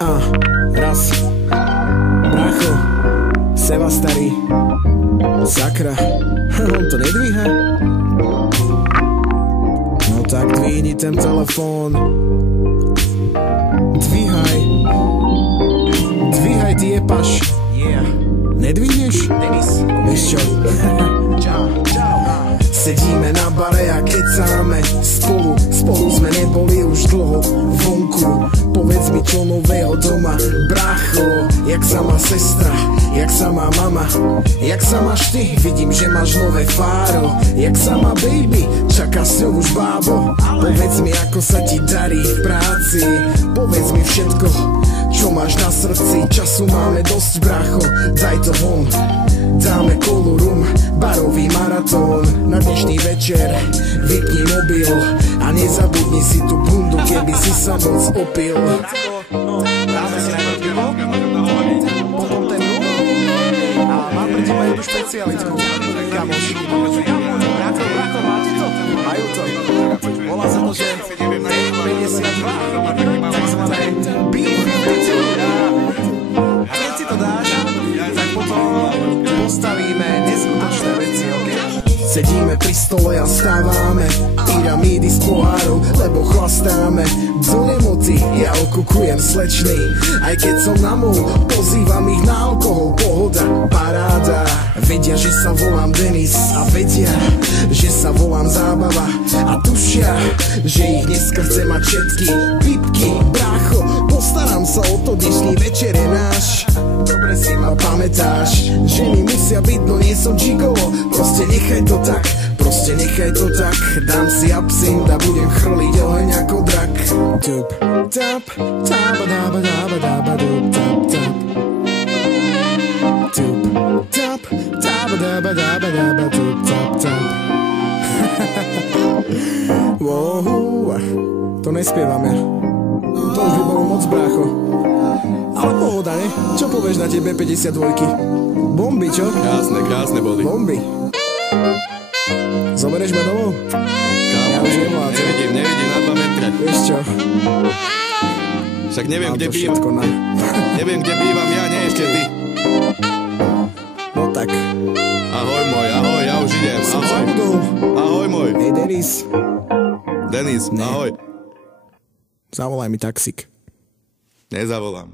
Raz. Brácho, Seva starý. Sakra, on to nedvíha. No tak dvihni ten telefón. Dvíhaj, ty jepaš. Nedvihneš? Denis. Vieš čo? Čau. Sedíme na bare a kecáme spolu sme neboli už dlho vonku. Povedz mi čo nového doma, brácho. Jak sa má sestra, jak sa má mama, jak sa máš ty, vidím, že máš nové fáro. Jak sa má baby, čaká s ňou už bábo. Povedz mi ako sa ti darí v práci, povedz mi všetko, čo máš na srdci. Času máme dosť, brácho, daj to von. Dáme kolorum, barový maratón. Na dnešný večer vypni mobil a nezabudni si tú bundu, keby si sa moc opil. Dáme si najprv pivo, potom ten rum a mám pre teba jednu špecialitku. Kamoš, brácho, máte to? Majú to. Volá sa to, že 52, takzvané beef. Keď si to dáš, tak potom postavíme neskutočné veci, ok? Sedíme pri stole a stávame pyramídy z pohárov, lebo chlastáme do nemoty. Ja okukujem slečný, aj keď som na mol, pozývam ich na alkohol. Pohoda, paráda, vedia, že sa volám Denis a vedia, že sa volám Zábava a tušia, že ich dneska chcem mať všetky pipky. Brácho, postaram sa o to, dnešný večer je náš. Dobre si ma pamätáš, ženy musia byť, no nie som gigolo. Proste nechaj to tak, dám si absint a budem chrliť oheň ako drak. Tup, tap, taba, daba, daba, daba, dup, tap, tap. Tup, tap, taba, daba, daba, daba, dup, tap, tap. Wow, to nespievame. To už by bolo moc, brácho. Ale pohoda, ne? Čo povieš na tebe 52-ky? Bomby, čo? Krásne boli. Bomby. Zoberieš ma domov? Ja už nevládzem. Nevidím na 2 metre. Vieš čo? Však neviem, kde bývam. Neviem, kde bývam ja, nie ešte ty. No tak. Ahoj môj, ahoj, ja už idem. Som Ahoj. zabudol. Ahoj môj. Hej, Denis. Denis, ahoj. Zavolaj mi taxík. Nezavolám.